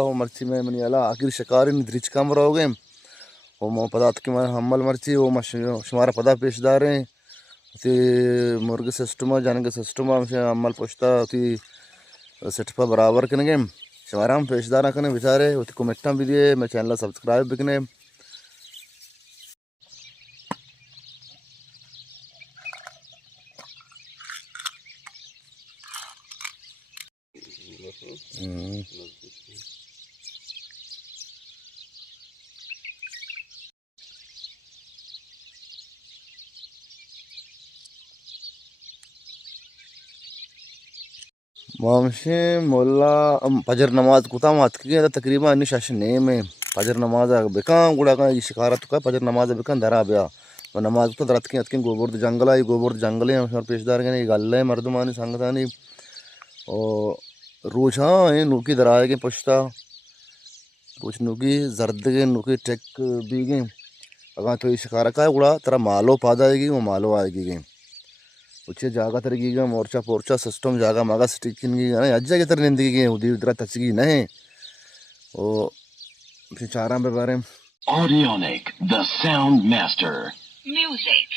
और मर्ची में मनियाला आखिर शिकारी निद्रिच कम रहोगे वो मो पदार्थ की हमल मर्ची वो शुमारा पदा पेशदार हैं ती मुर्ग सिस्टम जानग सिस्टम हमल पुश्ता ती सेटपा बराबर करेंगे शुमारा हम पेशदार कने बेचारे वो कमेंटा भी दिए मैं चैनल सब्सक्राइब भी कने मामशे मोल्ला फजर नमाज कुता मात की तकरीबन अन्य शासन ने में फजर नमाज बेकां गुड़ा का शिकारत का फजर नमाज बेकां दरा बया और नमाज तो दरत की अतकिन गोबर जंगल आई गोबर जंगल है और पेशदार के गल है मर्दमानी संगतानी और रोज हाँ ये नुकी दराए के पुश्ता कुछ नुकी जर्द के नुकी टेक भी गए अगर तो ये शिकार का गुड़ा तेरा मालो पादा आएगी वो मालो आएगी गए వచ్చే జాగా తిరిగిగా మోర్చా పోర్చా సిస్టమ్ జాగా మగా స్టిక్కింగ్ గాని అజ్జా గితర నిందిగి ఉది ఉదరా తచ్చిగి నహే ఓ చారా బే బారే Audionic, the sound master. Music.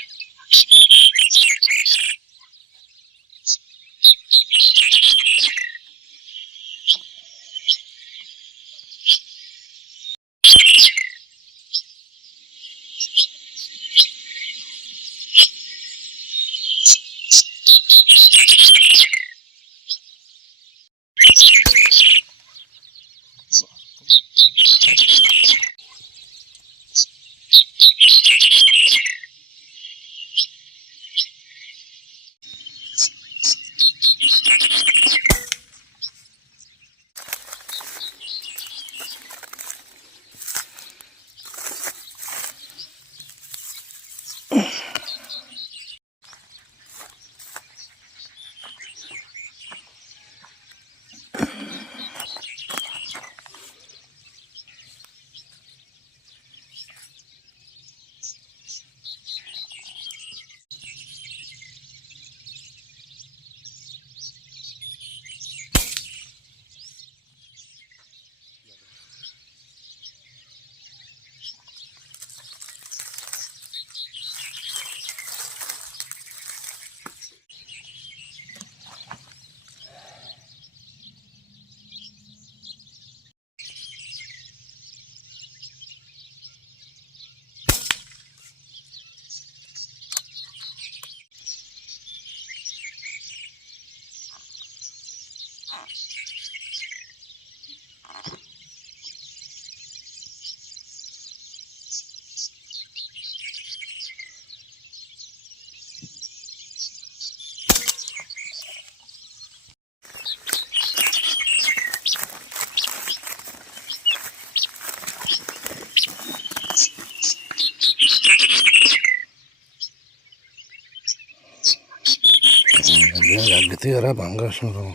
लगती है भांगा सुनो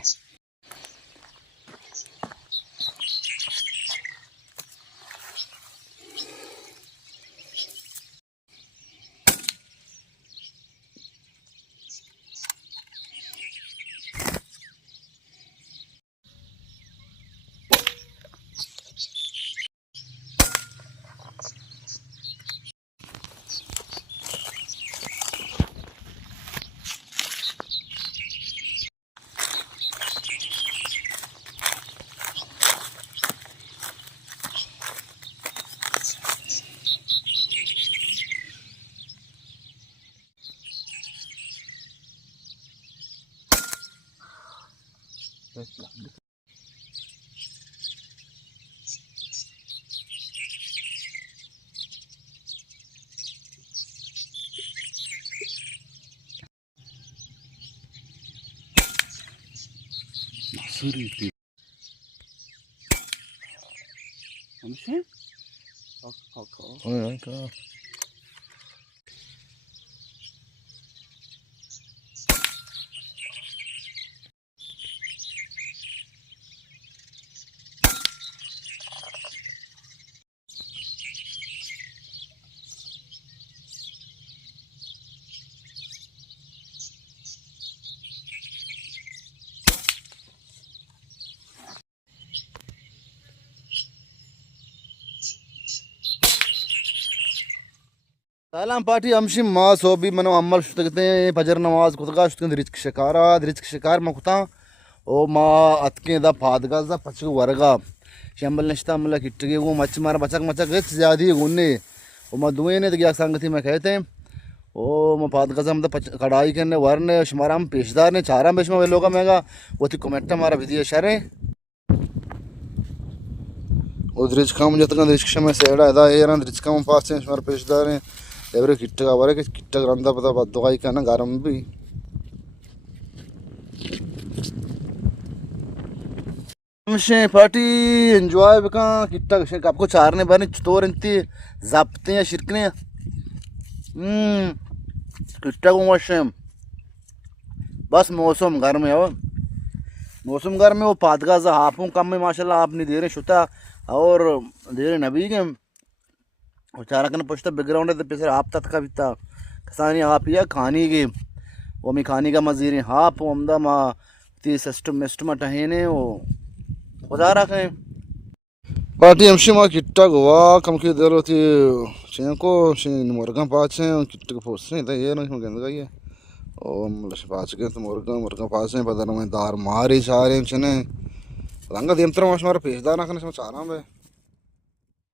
Suriti. Amşe? Kalk. Aynen kalk. Salam party amshi ma so bi mano amal shutagte fajar namaz kutga shutgan rizq shikar makuta o ma atke da padgaz da pachu warga shambal nishta mala kitge wo mach mara bachak gets zyadi gunne o ma duwe ne gya sangati mein कहते o ma padgaz am da कढ़ाई करने वरने shmaram पेशदार ने चारा बेशमा वे लोगा mega वो थी comment मारा विधि शरे o rizqam jatgan rizq में सेड़ा दा ये रन rizqam पास से shmar पेशदार ने एवरे किट्टा वारे के किट्टा रंदा पता दवाई का ना गरम भी हमसे पार्टी एंजॉय बका किट्टा के आपको चारने बारे चतोर इंती जापते हैं शिरकने किट्टा को मौसम बस मौसम गर्म है वो मौसम गर्म है वो पादगा जा हापों कम में माशाल्लाह आप नहीं दे रहे शुता और दे रहे नबी के चारा कन पुछता बैकग्राउंड है तो पिछले आप तक का बिता कसानी आप या खानी के वो मी खानी का मजीर हाप अमदा मा ती सिस्टम मिस्टम टहेने वो गुजारा करें पार्टी हमशी मा किट्टा गोवा कम के दर होती चेंको शिन मुर्गा पाचे किट्टा को पोसने तो ये नहीं गंद गई है ओ मतलब पाच के तो मुर्गा पाचे पता नहीं दार मारी सारे चने रंग यंत्र मार पेशदार ना करने चाह रहा हूं मैं